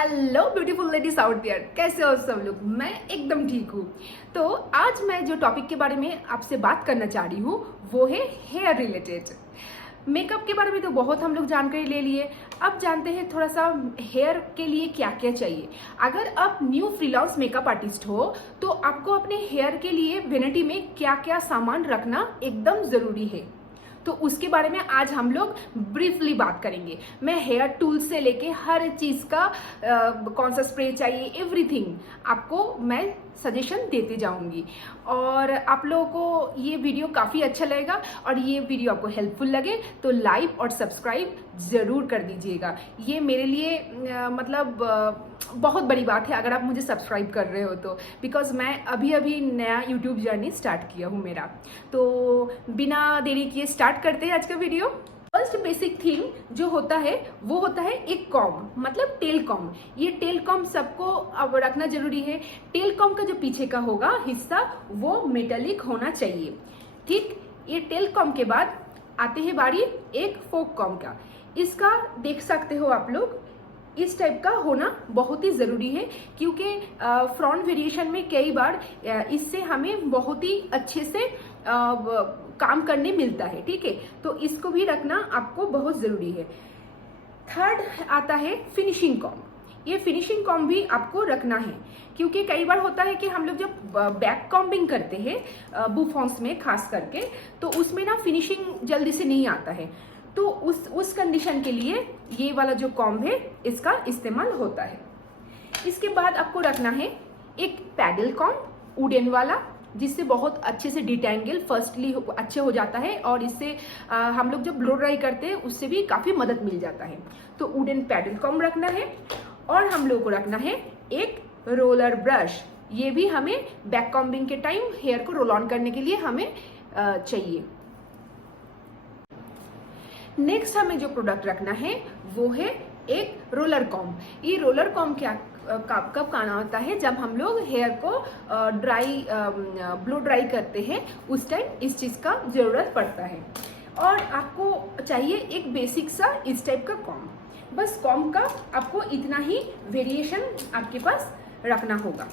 Hello beautiful ladies out there, कैसे हो सब लोग। मैं एकदम ठीक हूँ। तो आज मैं जो टॉपिक के बारे में आपसे बात करना चाह रही हूँ वो है हेयर रिलेटेड। मेकअप के बारे में तो बहुत हम लोग जानकारी ले लिए, अब जानते हैं थोड़ा सा हेयर के लिए क्या क्या चाहिए। अगर आप न्यू फ्रीलांस मेकअप आर्टिस्ट हो तो आपको अपने हेयर के लिए वेनिटी में क्या क्या सामान रखना एकदम ज़रूरी है, तो उसके बारे में आज हम लोग ब्रीफली बात करेंगे। मैं हेयर टूल से लेके हर चीज़ का कौन सा स्प्रे चाहिए, एवरीथिंग आपको मैं सजेशन देते जाऊंगी। और आप लोगों को ये वीडियो काफ़ी अच्छा लगेगा और ये वीडियो आपको हेल्पफुल लगे तो लाइक और सब्सक्राइब ज़रूर कर दीजिएगा। ये मेरे लिए बहुत बड़ी बात है अगर आप मुझे सब्सक्राइब कर रहे हो तो, बिकॉज मैं अभी अभी नया यूट्यूब जर्नी स्टार्ट किया हूँ मेरा। तो बिना देरी किए स्टार्ट करते हैं आज का वीडियो। फर्स्ट बेसिक थिंग जो होता है वो होता है एक कॉम, मतलब टेल कॉम। ये टेल कॉम सबको अब रखना जरूरी है। टेल कॉम का जो पीछे का होगा हिस्सा वो मेटेलिक होना चाहिए, ठीक। ये टेल कॉम के बाद आते हैं बारी एक फोक कॉम का। इसका देख सकते हो आप लोग, इस टाइप का होना बहुत ही ज़रूरी है, क्योंकि फ्रंट वेरिएशन में कई बार इससे हमें बहुत ही अच्छे से काम करने मिलता है, ठीक है। तो इसको भी रखना आपको बहुत ज़रूरी है। थर्ड आता है फिनिशिंग कॉम। ये फिनिशिंग कॉम भी आपको रखना है, क्योंकि कई बार होता है कि हम लोग जब बैक कॉम्बिंग करते हैं बुफॉन्स में खास करके, तो उसमें ना फिनिशिंग जल्दी से नहीं आता है। तो उस कंडीशन के लिए ये वाला जो कॉम्ब है इसका इस्तेमाल होता है। इसके बाद आपको रखना है एक पैडल कॉम्ब, वुडन वाला, जिससे बहुत अच्छे से डिटेंगल फर्स्टली अच्छे हो जाता है और इससे हम लोग जब ब्लो ड्राई करते हैं उससे भी काफ़ी मदद मिल जाता है। तो वुडन पैडल कॉम्ब रखना है। और हम लोग को रखना है एक रोलर ब्रश। ये भी हमें बैक कॉम्बिंग के टाइम हेयर को रोल ऑन करने के लिए हमें चाहिए। नेक्स्ट हमें जो प्रोडक्ट रखना है वो है एक रोलर कॉम्ब। ये रोलर कॉम्ब क्या कब काम होता है, जब हम लोग हेयर को ब्लो ड्राई करते हैं उस टाइम इस चीज़ का ज़रूरत पड़ता है। और आपको चाहिए एक बेसिक सा इस टाइप का कॉम्ब। बस कॉम्ब का आपको इतना ही वेरिएशन आपके पास रखना होगा,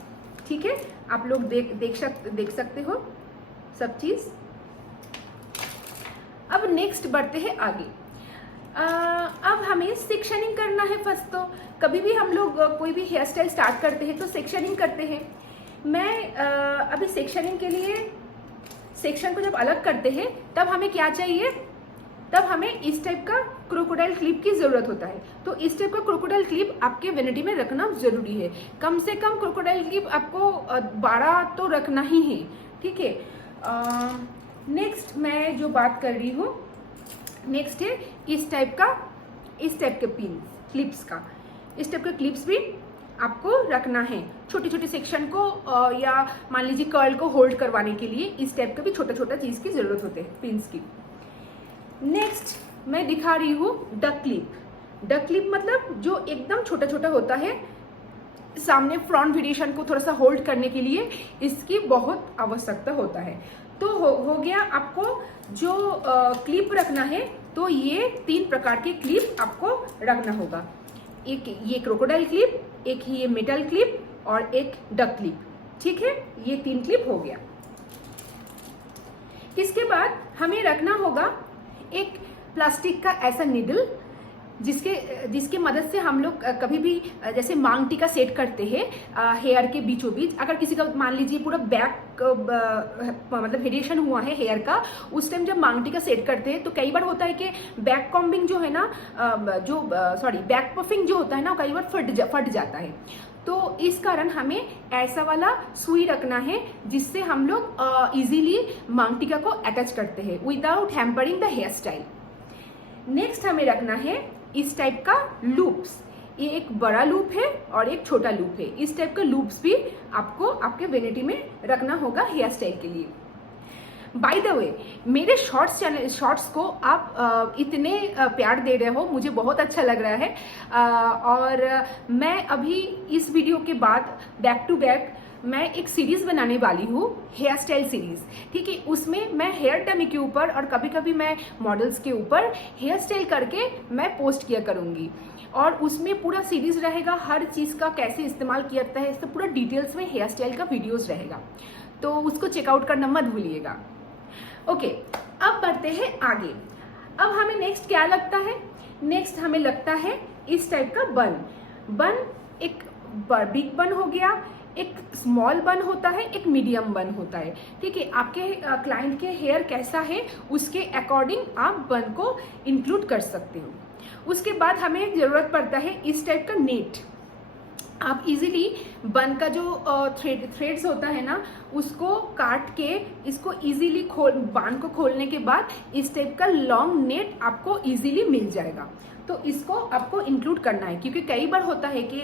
ठीक है। आप लोग देख सकते हो सब चीज़। अब नेक्स्ट बढ़ते हैं आगे। अब हमें सेक्शनिंग करना है। फर्स्ट तो कभी भी हम लोग कोई भी हेयर स्टाइल स्टार्ट करते हैं तो सेक्शनिंग करते हैं। मैं अभी सेक्शनिंग के लिए सेक्शन को जब अलग करते हैं तब हमें क्या चाहिए, तब हमें इस टाइप का क्रोकोडाइल क्लिप की ज़रूरत होता है। तो इस टाइप का क्रोकोडाइल क्लिप आपके वेनिटी में रखना ज़रूरी है। कम से कम क्रोकोडाइल क्लिप आपको 12 तो रखना ही है, ठीक है। नेक्स्ट मैं जो बात कर रही हूँ नेक्स्ट है इस टाइप के पिन क्लिप्स का। इस टाइप के क्लिप्स भी आपको रखना है छोटे छोटे सेक्शन को, या मान लीजिए कर्ल को होल्ड करवाने के लिए इस टाइप का भी छोटा छोटा चीज़ की ज़रूरत होती है, पिन्स की। नेक्स्ट मैं दिखा रही हूँ डक क्लिप। डक क्लिप मतलब जो एकदम छोटा छोटा होता है, सामने फ्रंट वेरिएशन को थोड़ा सा होल्ड करने के लिए इसकी बहुत आवश्यकता होता है। तो हो गया आपको जो क्लिप रखना है, तो ये 3 प्रकार के क्लिप आपको रखना होगा। एक ये क्रोकोडाइल क्लिप, एक ये मेटल क्लिप और एक डक क्लिप, ठीक है। ये 3 क्लिप हो गया। इसके बाद हमें रखना होगा एक प्लास्टिक का ऐसा निडल, जिसके मदद से हम लोग कभी भी जैसे मांग टीका सेट करते हैं हेयर के बीचों बीच। अगर किसी का मान लीजिए पूरा बैक मतलब वेरिएशन हुआ है हेयर का, उस टाइम जब मांग टीका सेट करते हैं तो कई बार होता है कि बैक कॉम्बिंग जो है ना, बैक पफिंग जो होता है ना, कई बार फट जाता है। तो इस कारण हमें ऐसा वाला सुई रखना है जिससे हम लोग इजीली मांग टीका को अटैच करते हैं without hampering the hair style. Next हमें रखना है इस टाइप का लूप्स। ये एक बड़ा लूप है और एक छोटा लूप है। इस टाइप का लूप्स भी आपको आपके वेनिटी में रखना होगा हेयर स्टाइल के लिए। बाय द वे, मेरे शॉर्ट्स को आप इतने प्यार दे रहे हो, मुझे बहुत अच्छा लग रहा है। और मैं अभी इस वीडियो के बाद बैक टू बैक मैं एक सीरीज बनाने वाली हूँ, हेयर स्टाइल सीरीज। ठीक है, उसमें मैं हेयर डमी के ऊपर और कभी कभी मैं मॉडल्स के ऊपर हेयर स्टाइल करके मैं पोस्ट किया करूँगी, और उसमें पूरा सीरीज रहेगा, हर चीज़ का कैसे इस्तेमाल किया जाता है, इससे पूरा डिटेल्स में हेयर स्टाइल का वीडियोस रहेगा, तो उसको चेकआउट करना मत भूलिएगा। ओके, अब बढ़ते हैं आगे। अब हमें नेक्स्ट क्या लगता है? नेक्स्ट हमें लगता है इस टाइप का बन। एक बिग बन हो गया, एक स्मॉल बन होता है, एक मीडियम बन होता है। ठीक है, आपके क्लाइंट के हेयर कैसा है उसके अकॉर्डिंग आप बन को इंक्लूड कर सकते हो। उसके बाद हमें ज़रूरत पड़ता है इस टाइप का नेट। आप इजीली बन का जो थ्रेड्स होता है ना, उसको काट के इसको इजीली बान को खोलने के बाद इस टाइप का लॉन्ग नेट आपको इजीली मिल जाएगा। तो इसको आपको इंक्लूड करना है, क्योंकि कई बार होता है कि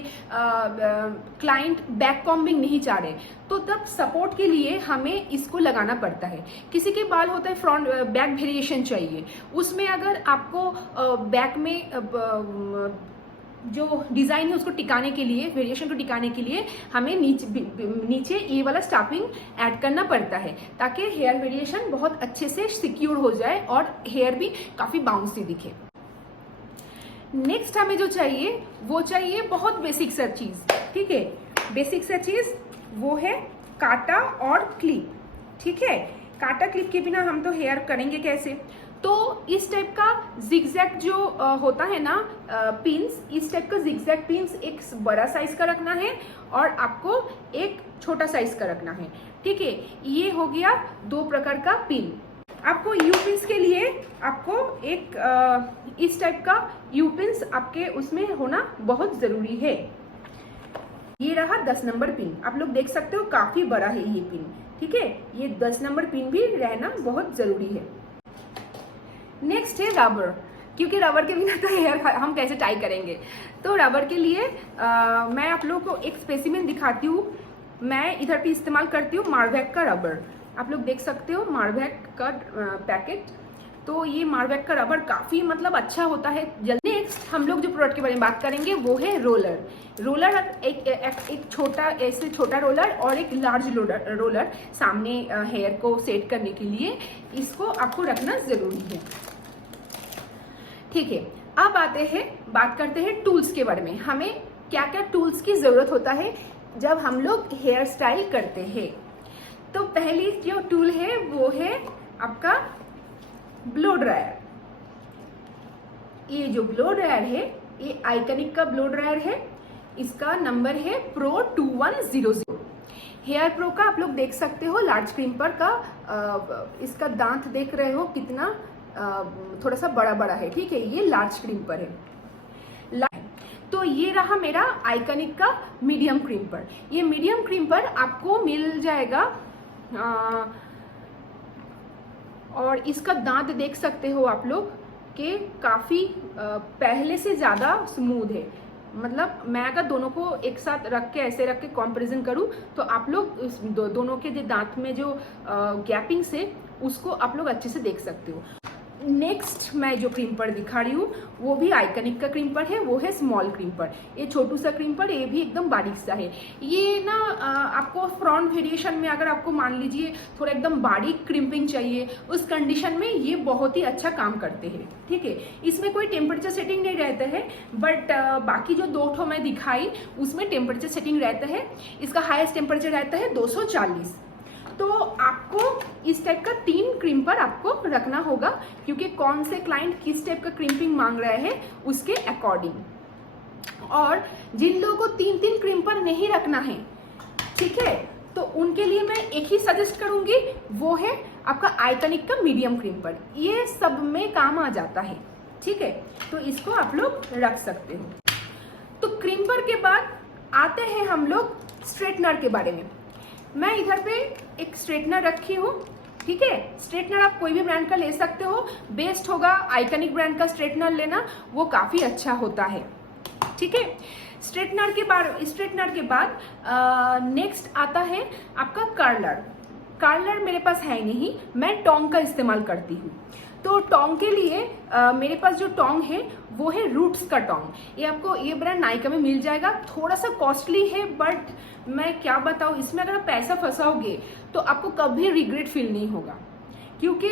क्लाइंट बैक कॉम्बिंग नहीं चाह रहे, तो तब सपोर्ट के लिए हमें इसको लगाना पड़ता है। किसी के बाल होता है फ्रंट बैक वेरिएशन चाहिए, उसमें अगर आपको बैक में जो डिज़ाइन है उसको टिकाने के लिए, वेरिएशन को टिकाने के लिए हमें नीचे ये वाला स्टाफिंग ऐड करना पड़ता है, ताकि हेयर वेरिएशन बहुत अच्छे से सिक्योर हो जाए और हेयर भी काफ़ी बाउंसी दिखे। नेक्स्ट हमें जो चाहिए वो चाहिए बहुत बेसिक सा चीज़। ठीक है, बेसिक सा चीज़ वो है कांटा और क्लिप। ठीक है, कांटा क्लिप के बिना हम तो हेयर करेंगे कैसे? तो इस टाइप का जिगजैग जो होता है ना पिन्स, इस टाइप का जिगजैग पिन्स एक बड़ा साइज का रखना है और आपको एक छोटा साइज का रखना है। ठीक है, ये हो गया दो प्रकार का पिन। आपको यू पिन्स के लिए आपको एक इस टाइप का यू पिन्स आपके उसमें होना बहुत ज़रूरी है। ये रहा 10 नंबर पिन, आप लोग देख सकते हो काफ़ी बड़ा है ये पिन। ठीक है, ये 10 नंबर पिन भी रहना बहुत ज़रूरी है। नेक्स्ट है रबर, क्योंकि रबर के बिना तो हेयर हम कैसे टाई करेंगे। तो रबर के लिए मैं आप लोगों को एक स्पेसिमेन दिखाती हूँ। मैं इधर पे इस्तेमाल करती हूँ मारवैक का रबर। आप लोग देख सकते हो मारवैक का पैकेट। तो ये मारवैक का रबर काफ़ी मतलब अच्छा होता है। जल्दी नेक्स्ट हम लोग जो प्रोडक्ट के बारे में बात करेंगे वो है रोलर। एक छोटा ऐसे छोटा रोलर और एक लार्ज रोलर सामने हेयर को सेट करने के लिए इसको आपको रखना ज़रूरी है। ठीक है, अब बात करते हैं टूल्स के बारे में। हमें क्या क्या टूल्स की ज़रूरत होता है जब हम लोग हेयर स्टाइल करते हैं। तो पहली जो टूल है वो है आपका ब्लो ड्रायर। ये जो ब्लो ड्रायर है ये आइकनिक का ब्लो ड्रायर है। इसका नंबर है Pro 2100। हेयर प्रो का आप लोग देख सकते हो लार्ज क्रीपर का इसका दांत देख रहे हो कितना थोड़ा सा बड़ा बड़ा है। ठीक है, ये लार्ज क्रीपर है। तो ये रहा मेरा आइकनिक का मीडियम क्रीपर। ये मीडियम क्रीपर आपको मिल जाएगा और इसका दांत देख सकते हो आप लोग कि काफ़ी पहले से ज़्यादा स्मूथ है। मतलब मैं अगर दोनों को एक साथ रख के ऐसे रख के कंपैरिजन करूँ तो आप लोग दोनों के जो दांत में जो गैपिंग्स है उसको आप लोग अच्छे से देख सकते हो। नेक्स्ट मैं जो क्रीपर दिखा रही हूँ वो भी आइकनिक का क्रीपर है, वो है स्मॉल क्रीपर। ये छोटू सा क्रीपर, ये भी एकदम बारीक सा है। ये ना आपको फ्रंट वेरिएशन में अगर आपको मान लीजिए थोड़ा एकदम बारीक क्रिम्पिंग चाहिए, उस कंडीशन में ये बहुत ही अच्छा काम करते हैं। ठीक है, इसमें कोई टेम्परेचर सेटिंग नहीं रहता है, बट बाकी जो दो ठो मैं दिखाई उसमें टेम्परेचर सेटिंग रहता है। इसका हाईएस्ट टेम्परेचर रहता है 240। तो आपको इस टाइप का 3 क्रीपर आपको रखना होगा, क्योंकि कौन से क्लाइंट किस टाइप का क्रीपिंग मांग रहे हैं उसके अकॉर्डिंग। और जिन लोगों को 3 क्रीपर नहीं रखना है, ठीक है, तो उनके लिए मैं एक ही सजेस्ट करूंगी, वो है आपका आइकनिक का मीडियम क्रीपर। ये सब में काम आ जाता है। ठीक है, तो इसको आप लोग रख सकते हो। तो क्रीपर के बाद आते हैं हम लोग स्ट्रेटनर के बारे में। मैं इधर पे एक स्ट्रेटनर रखी हूँ। ठीक है, स्ट्रेटनर आप कोई भी ब्रांड का ले सकते हो। बेस्ट होगा आइकनिक ब्रांड का स्ट्रेटनर लेना, वो काफ़ी अच्छा होता है। ठीक है, स्ट्रेटनर के बाद नेक्स्ट आता है आपका कर्लर। कर्लर मेरे पास है नहीं, मैं टोंग का इस्तेमाल करती हूँ। तो टोंग के लिए मेरे पास जो टोंग है वो है रूट्स का टोंग। ये आपको ये ब्रांड नायका में मिल जाएगा। थोड़ा सा कॉस्टली है बट मैं क्या बताऊँ, इसमें अगर आप पैसा फंसाओगे तो आपको कभी रिग्रेट फील नहीं होगा। क्योंकि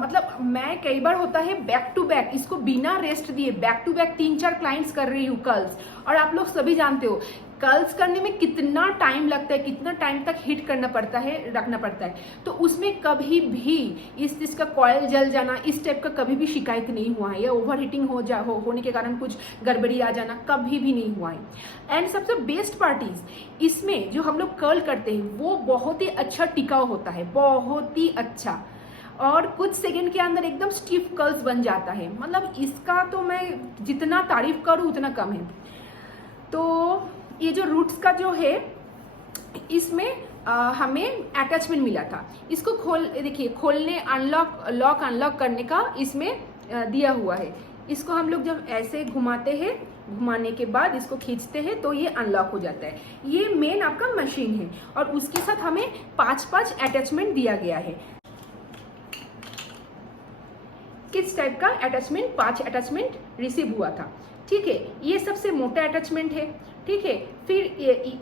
मतलब मैं कई बार होता है बैक टू बैक इसको बिना रेस्ट दिए बैक टू बैक 3-4 क्लाइंट्स कर रही हूँ कर्ल्स, और आप लोग सभी जानते हो कर्ल्स करने में कितना टाइम लगता है, कितना टाइम तक हिट करना पड़ता है, रखना पड़ता है। तो उसमें कभी भी इसका कॉयल जल जाना इस टाइप का कभी भी शिकायत नहीं हुआ है, या ओवर हीटिंग होने के कारण कुछ गड़बड़ी आ जाना कभी भी नहीं हुआ है। एंड सबसे बेस्ट पार्टीज इसमें जो हम लोग कर्ल करते हैं वो बहुत ही अच्छा टिकाऊ होता है, बहुत ही अच्छा, और कुछ सेकंड के अंदर एकदम स्टिफ कर्ल्स बन जाता है। मतलब इसका तो मैं जितना तारीफ करूँ उतना कम है। तो ये जो रूट्स का जो है इसमें हमें अटैचमेंट मिला था। इसको देखिए खोलने अनलॉक करने का इसमें दिया हुआ है। इसको हम लोग जब ऐसे घुमाते हैं, घुमाने के बाद इसको खींचते हैं तो ये अनलॉक हो जाता है। ये मेन आपका मशीन है और उसके साथ हमें 5 अटैचमेंट दिया गया है। किस टाइप का अटैचमेंट? 5 अटैचमेंट रिसीव हुआ था। ठीक है, ये सबसे मोटा अटैचमेंट है। ठीक है, फिर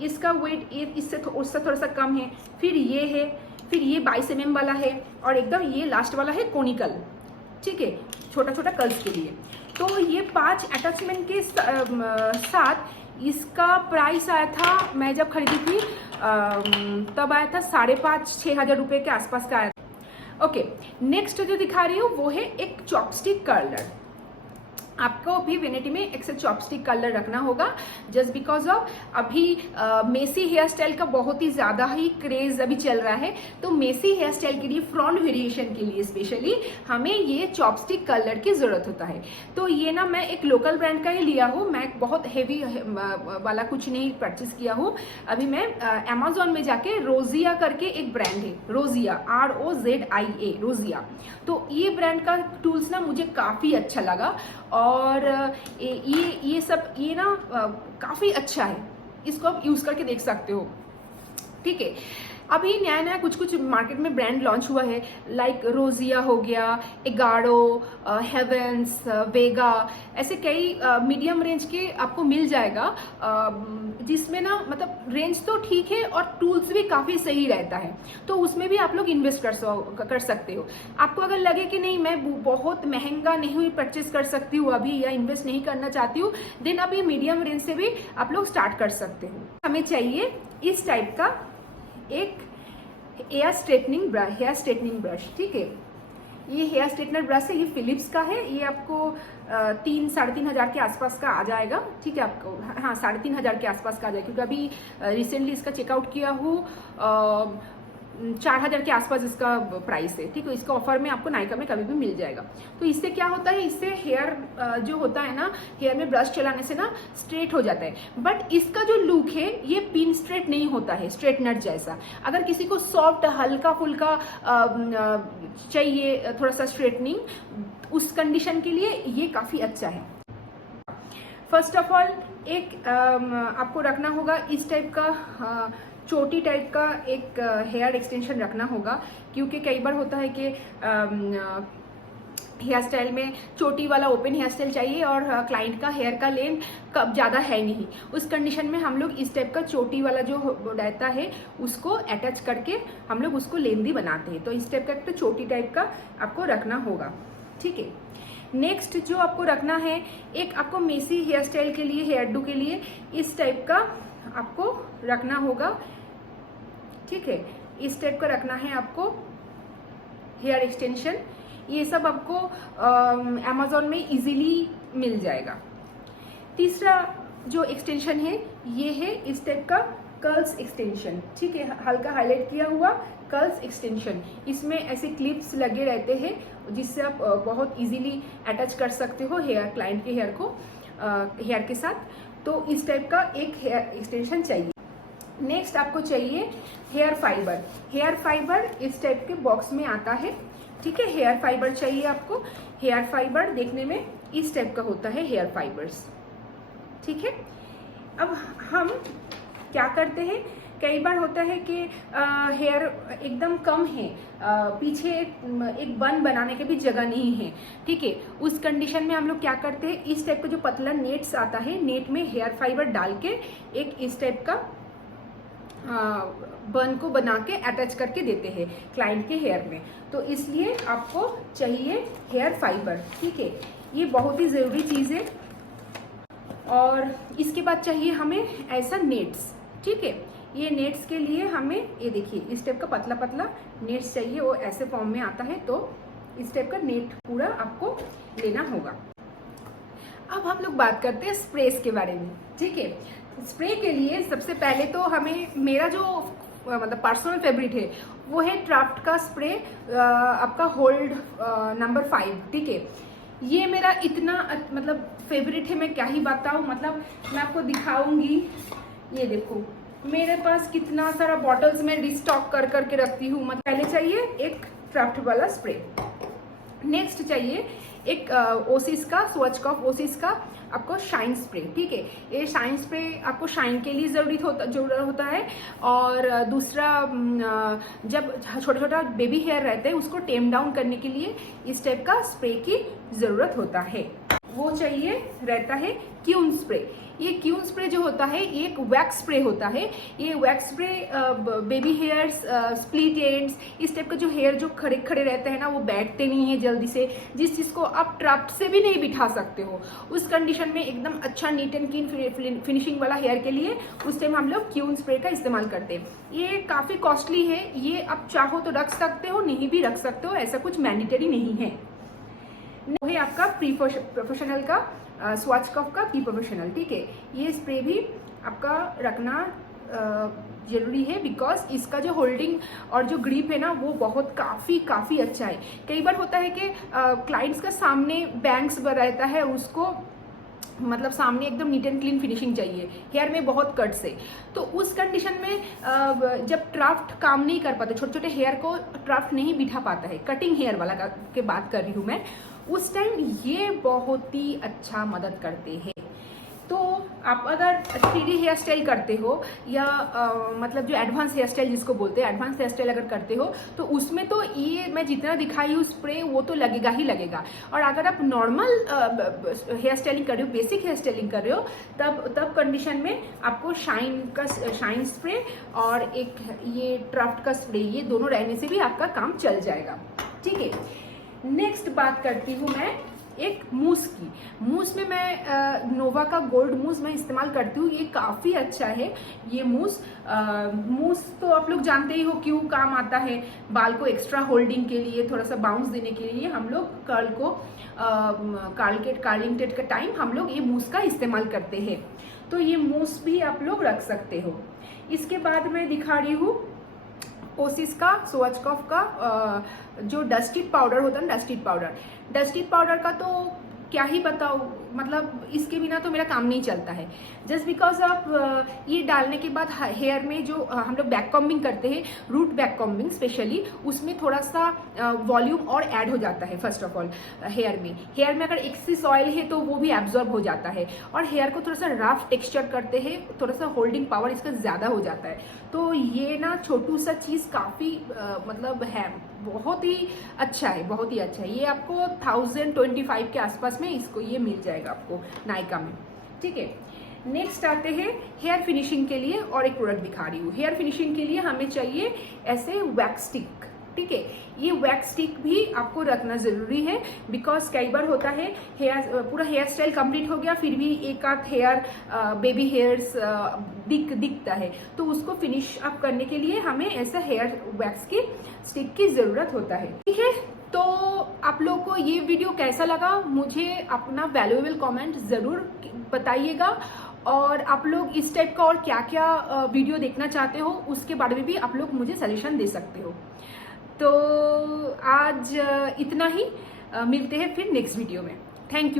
इसका वेट इससे उससे थोड़ा सा कम है, फिर ये है, फिर ये 22 mm वाला है, और एकदम ये लास्ट वाला है कोनिकल। ठीक है, छोटा छोटा कर्ल्स के लिए। तो ये 5 अटैचमेंट के साथ इसका प्राइस आया था, मैं जब खरीदी थी तब आया था 5,500-6 हज़ार रुपये के आसपास का आया था। ओके, नेक्स्ट जो दिखा रही हूँ वो है एक चॉपस्टिक कर्लर। आपको भी वेनिटी में एक चॉपस्टिक कर्लर रखना होगा, जस्ट बिकॉज ऑफ अभी मेसी हेयर स्टाइल का बहुत ही ज़्यादा ही क्रेज अभी चल रहा है। तो मेसी हेयर स्टाइल के लिए, फ्रंट वेरिएशन के लिए स्पेशली हमें ये चॉपस्टिक कर्लर की ज़रूरत होता है। तो ये ना मैं एक लोकल ब्रांड का ही लिया हूँ, मैं बहुत हेवी वाला कुछ नहीं परचेस किया हूँ। अभी मैं अमेजोन में जाके रोजिया करके एक ब्रांड है, रोजिया ROZIA, रोजिया। तो ये ब्रांड का टूल्स ना मुझे काफ़ी अच्छा लगा, और ये सब ये ना काफ़ी अच्छा है, इसको आप यूज़ करके देख सकते हो। ठीक है, अभी नया नया कुछ मार्केट में ब्रांड लॉन्च हुआ है, लाइक रोजिया हो गया, एगारो, हेवेंस, वेगा, ऐसे कई मीडियम रेंज के आपको मिल जाएगा, जिसमें ना मतलब रेंज तो ठीक है और टूल्स भी काफ़ी सही रहता है। तो उसमें भी आप लोग इन्वेस्ट कर सकते हो। आपको अगर लगे कि नहीं मैं बहुत महंगा नहीं परचेस कर सकती हूँ अभी, या इन्वेस्ट नहीं करना चाहती हूँ, देन आप ये मीडियम रेंज से भी आप लोग स्टार्ट कर सकते हो। हमें चाहिए इस टाइप का एक हेयर स्ट्रेटनिंग ब्रश। ठीक है, ये हेयर स्ट्रेटनर ब्रश है, ये फिलिप्स का है। ये आपको 3-3.5 हज़ार के आसपास का आ जाएगा। ठीक है, आपको 3.5 हज़ार के आसपास का आ जाएगा, क्योंकि अभी रिसेंटली इसका चेकआउट किया हूँ, 4 हज़ार के आसपास इसका प्राइस है। ठीक है, इसका ऑफर में आपको नायका में कभी भी मिल जाएगा। तो इससे क्या होता है, इससे हेयर जो होता है ना, हेयर में ब्रश चलाने से ना स्ट्रेट हो जाता है। बट इसका जो लुक है ये पिन स्ट्रेट नहीं होता है, स्ट्रेटनर जैसा। अगर किसी को सॉफ्ट हल्का फुल्का चाहिए थोड़ा सा स्ट्रेटनिंग, उस कंडीशन के लिए ये काफ़ी अच्छा है। फर्स्ट ऑफ ऑल एक आपको रखना होगा इस टाइप का चोटी टाइप का एक हेयर एक्सटेंशन रखना होगा, क्योंकि कई बार होता है कि हेयर स्टाइल में चोटी वाला ओपन हेयर स्टाइल चाहिए और क्लाइंट का हेयर का लेंथ कब ज़्यादा है नहीं। उस कंडीशन में हम लोग इस टाइप का चोटी वाला जो रहता है उसको अटैच करके हम लोग उसको लेंदी बनाते हैं। तो इस टाइप का एक तो चोटी टाइप का आपको रखना होगा। ठीक है, नेक्स्ट जो आपको रखना है, एक आपको मेसी हेयर स्टाइल के लिए, हेयर डू के लिए इस टाइप का आपको रखना होगा। ठीक है, इस टाइप का रखना है आपको हेयर एक्सटेंशन। ये सब आपको अमेजोन में इजीली मिल जाएगा। तीसरा जो एक्सटेंशन है ये है इस टाइप का कर्ल्स एक्सटेंशन। ठीक है, हल्का हाईलाइट किया हुआ कर्ल्स एक्सटेंशन। इसमें ऐसे क्लिप्स लगे रहते हैं जिससे आप बहुत इजीली अटैच कर सकते हो हेयर, क्लाइंट के हेयर को हेयर के साथ। तो इस टाइप का एक हेयर एक्सटेंशन चाहिए। नेक्स्ट आपको चाहिए हेयर फाइबर। हेयर फाइबर इस टाइप के बॉक्स में आता है। ठीक है, हेयर फाइबर चाहिए आपको। हेयर फाइबर देखने में इस टाइप का होता है, हेयर फाइबर्स। ठीक है, अब हम क्या करते हैं, कई बार होता है कि हेयर एकदम कम है, पीछे एक बन बनाने की भी जगह नहीं है, ठीक है। उस कंडीशन में हम लोग क्या करते हैं, इस टाइप का जो पतला नेट्स आता है, नेट में हेयर फाइबर डाल के एक इस टाइप का बन को बना के अटैच करके देते हैं क्लाइंट के हेयर में। तो इसलिए आपको चाहिए हेयर फाइबर, ठीक है, ये बहुत ही ज़रूरी चीज़ है। और इसके बाद चाहिए हमें ऐसा नेट्स, ठीक है। ये नेट्स के लिए हमें ये देखिए इस टाइप का पतला पतला नेट्स चाहिए, वो ऐसे फॉर्म में आता है, तो इस टाइप का नेट पूरा आपको लेना होगा। अब हम लोग बात करते हैं स्प्रेस के बारे में, ठीक है। स्प्रे के लिए सबसे पहले तो हमें, मेरा जो मतलब पर्सनल फेवरेट है वो है ट्राफ्ट का स्प्रे, आपका होल्ड नंबर 5, ठीक है। ये मेरा इतना मतलब फेवरेट है, मैं क्या ही बताऊँ, मतलब मैं आपको दिखाऊंगी। ये देखो मेरे पास कितना सारा बॉटल्स में रिस्टॉक कर करके रखती हूँ। मतलब पहले चाहिए एक ट्राफ्ट वाला स्प्रे, नेक्स्ट चाहिए एक ओसिस का, स्वचकॉफ ओसिस का आपको शाइन स्प्रे, ठीक है। ये शाइन स्प्रे आपको शाइन के लिए जरूरत होता है। और दूसरा, जब छोटा छोटा बेबी हेयर रहते हैं उसको टेम डाउन करने के लिए इस टाइप का स्प्रे की जरूरत होता है। वो चाहिए रहता है क्यून स्प्रे। ये क्यून स्प्रे जो होता है ये एक वैक्स स्प्रे होता है। ये wax spray baby hairs, split ends, इस टाइप का जो हेयर जो खड़े खड़े रहते हैं ना, वो बैठते नहीं है जल्दी से, जिस चीज़ को आप ट्राफ्ट से भी नहीं बिठा सकते हो, उस कंडीशन में एकदम अच्छा नीट एंड क्लीन फिनिशिंग वाला हेयर के लिए उस टाइम हम लोग क्यून स्प्रे का इस्तेमाल करते हैं। ये काफ़ी कॉस्टली है, ये आप चाहो तो रख सकते हो, नहीं भी रख सकते हो, ऐसा कुछ मैंडेटरी नहीं है। वो है आपका प्रोफेशनल का स्वचकॉफ का प्री प्रोफेशनल, ठीक है। ये स्प्रे भी आपका रखना जरूरी है, बिकॉज इसका जो होल्डिंग और जो ग्रिप है ना वो बहुत काफ़ी अच्छा है। कई बार होता है कि क्लाइंट्स का सामने बैंक्स रहता है, उसको मतलब सामने एकदम नीट एंड क्लीन फिनिशिंग चाहिए, हेयर में बहुत कट्स है, तो उस कंडीशन में जब ट्राफ्ट काम नहीं कर पाते, छोटे छोटे हेयर को ट्राफ्ट नहीं बिठा पाता है, कटिंग हेयर वाला के बात कर रही हूँ मैं, उस टाइम ये बहुत ही अच्छा मदद करते हैं। तो आप अगर 3D हेयर स्टाइल करते हो या मतलब जो एडवांस हेयर स्टाइल जिसको बोलते हैं, एडवांस हेयर स्टाइल अगर करते हो तो उसमें तो ये मैं जितना दिखाई हूँ स्प्रे वो तो लगेगा ही लगेगा। और अगर आप नॉर्मल हेयर स्टाइलिंग कर रहे हो, बेसिक हेयर स्टाइलिंग कर रहे हो, तब कंडीशन में आपको शाइन स्प्रे और एक ये ट्राफ्ट का स्प्रे, ये दोनों रहने से भी आपका काम चल जाएगा, ठीक है। नेक्स्ट बात करती हूँ मैं एक मूस की। मूस में मैं नोवा का गोल्ड मूस मैं इस्तेमाल करती हूँ, ये काफ़ी अच्छा है। ये मूस तो आप लोग जानते ही हो क्यों काम आता है, बाल को एक्स्ट्रा होल्डिंग के लिए, थोड़ा सा बाउंस देने के लिए हम लोग कर्ल को कार्लिंग का टाइम हम लोग ये मूस का इस्तेमाल करते हैं। तो ये मूस भी आप लोग रख सकते हो। इसके बाद मैं दिखा रही हूँ ओसिस का, स्वचकॉफ का जो डस्टिड पाउडर होता है ना, डस्टिड पाउडर का तो क्या ही बताओ, मतलब इसके बिना तो मेरा काम नहीं चलता है। जस्ट बिकॉज आप ये डालने के बाद हेयर में जो हम लोग बैक कॉम्बिंग करते हैं, रूट बैक कॉम्बिंग स्पेशली, उसमें थोड़ा सा वॉल्यूम और ऐड हो जाता है। फर्स्ट ऑफ ऑल हेयर में अगर एक्सेस ऑयल है तो वो भी एब्जॉर्ब हो जाता है और हेयर को थोड़ा सा रफ टेक्सचर करते हैं, थोड़ा सा होल्डिंग पावर इसका ज़्यादा हो जाता है। तो ये ना छोटू सा चीज़ काफ़ी मतलब है, बहुत ही अच्छा है, बहुत ही अच्छा है। ये आपको 1025 के आसपास में इसको ये मिल जाएगा आपको नायका में, ठीक है। नेक्स्ट आते हैं हेयर फिनिशिंग के लिए, और एक प्रोडक्ट दिखा रही हूँ। हेयर फिनिशिंग के लिए हमें चाहिए ऐसे वैक्स स्टिक, ठीक है। ये वैक्स स्टिक भी आपको रखना ज़रूरी है, बिकॉज कई बार होता है पूरा हेयर स्टाइल कंप्लीट हो गया फिर भी एक आध हेयर बेबी हेयर्स दिखता है, तो उसको फिनिश अप करने के लिए हमें ऐसा हेयर वैक्स की स्टिक की ज़रूरत होता है, ठीक है। तो आप लोगों को ये वीडियो कैसा लगा, मुझे अपना वैल्यूएबल कमेंट ज़रूर बताइएगा, और आप लोग इस टाइप का और क्या क्या वीडियो देखना चाहते हो उसके बारे में भी आप लोग मुझे सजेशन दे सकते हो। तो आज इतना ही, मिलते हैं फिर नेक्स्ट वीडियो में। Thank you.